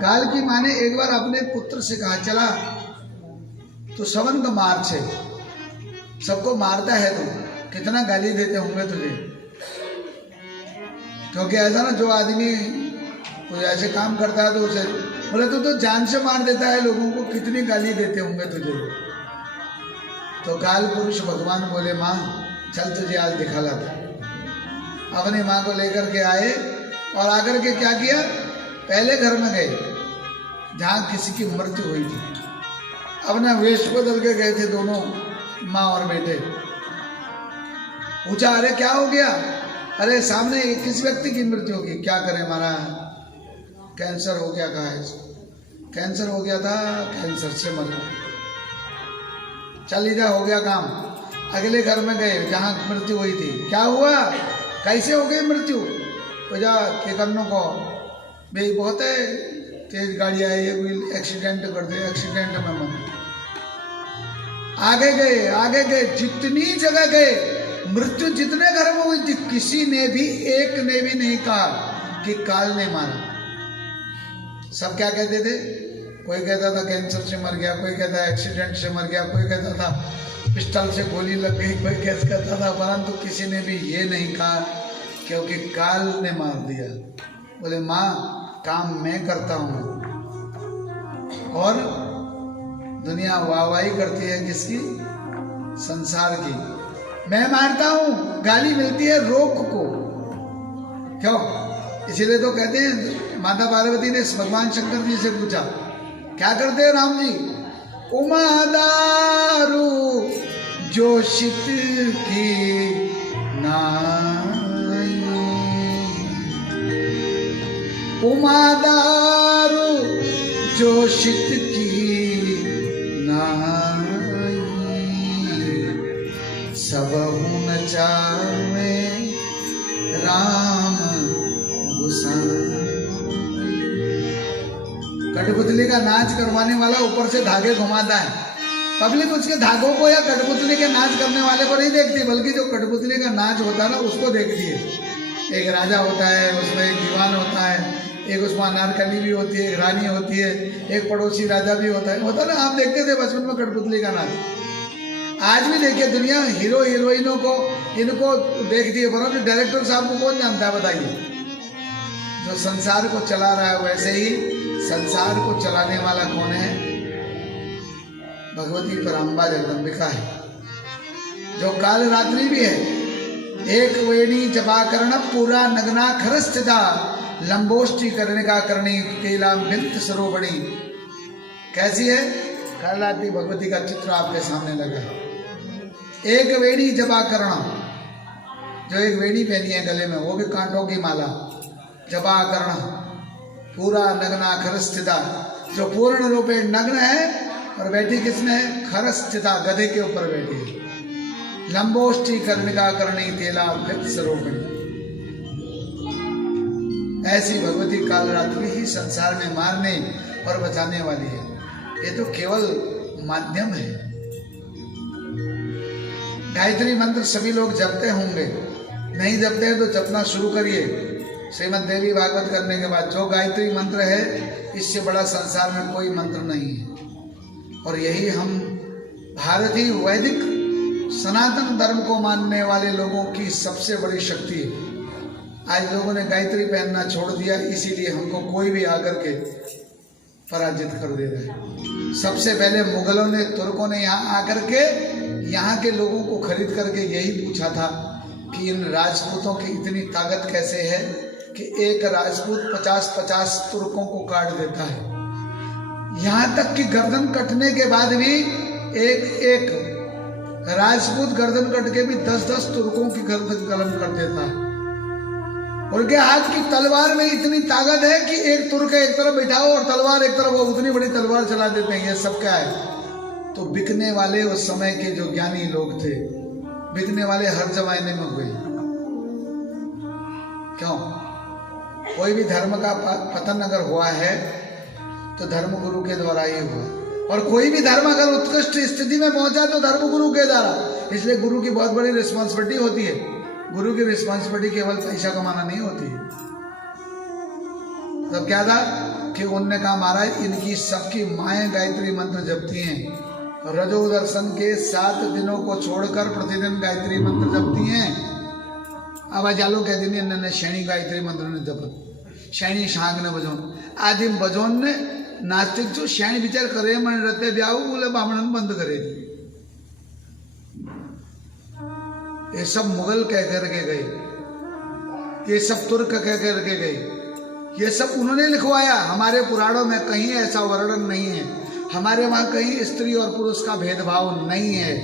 काल की माँ ने एक बार अपने पुत्र से कहा, चला तो सबन का मार छे, सबको मारता है तू, कितना गाली देते होंगे तुझे। क्योंकि ऐसा ना, जो आदमी कोई ऐसे काम करता है तो उसे बोले तो जान से मार देता है लोगों को, कितनी गाली देते होंगे तुझे। तो काल पुरुष भगवान बोले, माँ चल तुझे आज दिखा लाता। अपनी माँ को लेकर के आए और आकर के क्या किया, पहले घर में गए जहाँ किसी की मृत्यु हुई थी। अपना वेश बदल के गए थे दोनों माँ और बेटे। पूछा, अरे क्या हो गया? अरे सामने किस व्यक्ति की मृत्यु होगी। क्या करें महाराज, कैंसर हो गया। कहा है कैंसर हो गया था, कैंसर से मर गया। चल इधर हो गया काम। अगले घर में गए जहाँ मृत्यु हुई थी। क्या हुआ, कैसे हो गई मृत्यु? पूछा के करनों को भाई बहुत है, तेज गाड़ी आई है, एक्सीडेंट कर दे, एक्सीडेंट में मर। आगे गए, जितनी जगह गए, मृत्यु जितने घर में हुई थी, किसी ने भी, एक ने भी नहीं कहा कि काल ने मारा। सब क्या कहते थे, कोई कहता था कैंसर से मर गया, कोई कहता एक्सीडेंट से मर गया, कोई कहता था पिस्टल से गोली लग गई, कोई कैसे कहता था, परंतु किसी ने भी ये नहीं कहा क्योंकि काल ने मार दिया। बोले माँ काम मैं करता हूँ और दुनिया वाहवाही करती है किसकी, संसार की। मैं मारता हूँ, गाली मिलती है रोक को। क्यों? इसीलिए तो कहते हैं, माता पार्वती ने भगवान शंकर जी से पूछा, क्या करते हैं राम जी? उमादारू जोशित की नाई, उमादारू जोशित की नाई, सबहु न चावे राम गोसाई। कठपुतली का नाच करवाने वाला ऊपर से धागे घुमाता है, पब्लिक उसके धागों को या कठपुतली के नाच करने वाले को नहीं देखती, बल्कि जो कठपुतली का नाच होता है ना उसको देखती है। एक राजा होता है, उसमें एक दीवान होता है, एक उसमें अनारकली भी होती है, एक रानी होती है, एक पड़ोसी राजा भी होता है ना। आप देखते थे बचपन में कठपुतली का नाच। आज भी देखिए, दुनिया हीरो हीरोइनों को इनको देखती है, परंतु डायरेक्टर साहब को कौन जानता है बताइए? जो संसार को चला रहा है, वैसे ही संसार को चलाने वाला कौन है? भगवती पराम्बा जगदम्बिका है, जो काल रात्रि भी है। एक वेणी जपाकर्ण पूरा नगना खरस्थिता, लंबोष्टि कर्णिका करणी केला बिंत सरोबणी। कैसी है? काल रात्रि भगवती का चित्र आपके सामने लगा है। एक वेणी जपाकर्ण, जो एक वेणी पहनी है गले में, वो भी कांटों की माला। जपाकर्ण पूरा नग्ना खरस्थिता, जो पूर्ण रूपे नग्न है और बैठी किसमें है? खरस्थिता, गधे के ऊपर बैठी है। लंबोष्टि कर्णिका करणी तेला वृत सरोपणी। ऐसी भगवती काल रात्रि ही संसार में मारने और बचाने वाली है। ये तो केवल माध्यम है। गायत्री मंत्र सभी लोग जपते होंगे, नहीं जपते हैं तो जपना शुरू करिए। श्रीमद् देवी भागवत करने के बाद जो गायत्री मंत्र है, इससे बड़ा संसार में कोई मंत्र नहीं है। और यही हम भारतीय वैदिक सनातन धर्म को मानने वाले लोगों की सबसे बड़ी शक्ति है। आज लोगों ने गायत्री पहनना छोड़ दिया, इसीलिए हमको कोई भी आकर के पराजित कर दे रहा है। सबसे पहले मुगलों ने, तुर्कों ने यहाँ आकर के यहाँ के लोगों को खरीद करके यही पूछा था कि इन राजपूतों की इतनी ताकत कैसे है कि एक राजपूत 50-50 तुर्कों को काट देता है। यहाँ तक कि गर्दन कटने के बाद भी एक राजपूत गर्दन कट के भी 10-10 तुर्कों की गर्दन कलम कर देता है। उनके हाथ की तलवार में इतनी ताकत है कि एक तुर्क एक तरफ बैठाओ और तलवार एक तरफ, वो उतनी बड़ी तलवार चला देते हैं। ये सब क्या है? तो बिकने वाले उस समय के जो ज्ञानी लोग थे, बिकने वाले हर जमाने में हुए। क्यों? कोई भी धर्म का पतन अगर हुआ है तो धर्म गुरु के द्वारा ही हुआ, और कोई भी धर्म अगर उत्कृष्ट स्थिति में पहुंचा तो धर्म गुरु के द्वारा। इसलिए गुरु की बहुत बड़ी रिस्पॉन्सिबिलिटी होती है। गुरु की रिस्पॉन्सिबिलिटी केवल पैसा कमाना नहीं होती है। तब क्या था? कि उनने कहा महाराज इनकी सबकी माएँ गायत्री मंत्र जपती हैं, रजो दर्शन के 7 दिनों को छोड़कर प्रतिदिन गायत्री मंत्र जपती हैं। अब जालो कह दी इन्होंने शैणी गायत्री मंत्र ने जप शैणी शांग ने बजोन आज इन बजोन ने नास्तिक जो शैणी विचार करे मन रते ब्याह बोले बामणन बंद करे थी। ये सब मुगल कह करके गए, ये सब तुर्क कह करके गए, ये सब उन्होंने लिखवाया। हमारे पुराणों में कहीं ऐसा वर्णन नहीं है, हमारे वहां कहीं स्त्री और पुरुष का भेदभाव नहीं है।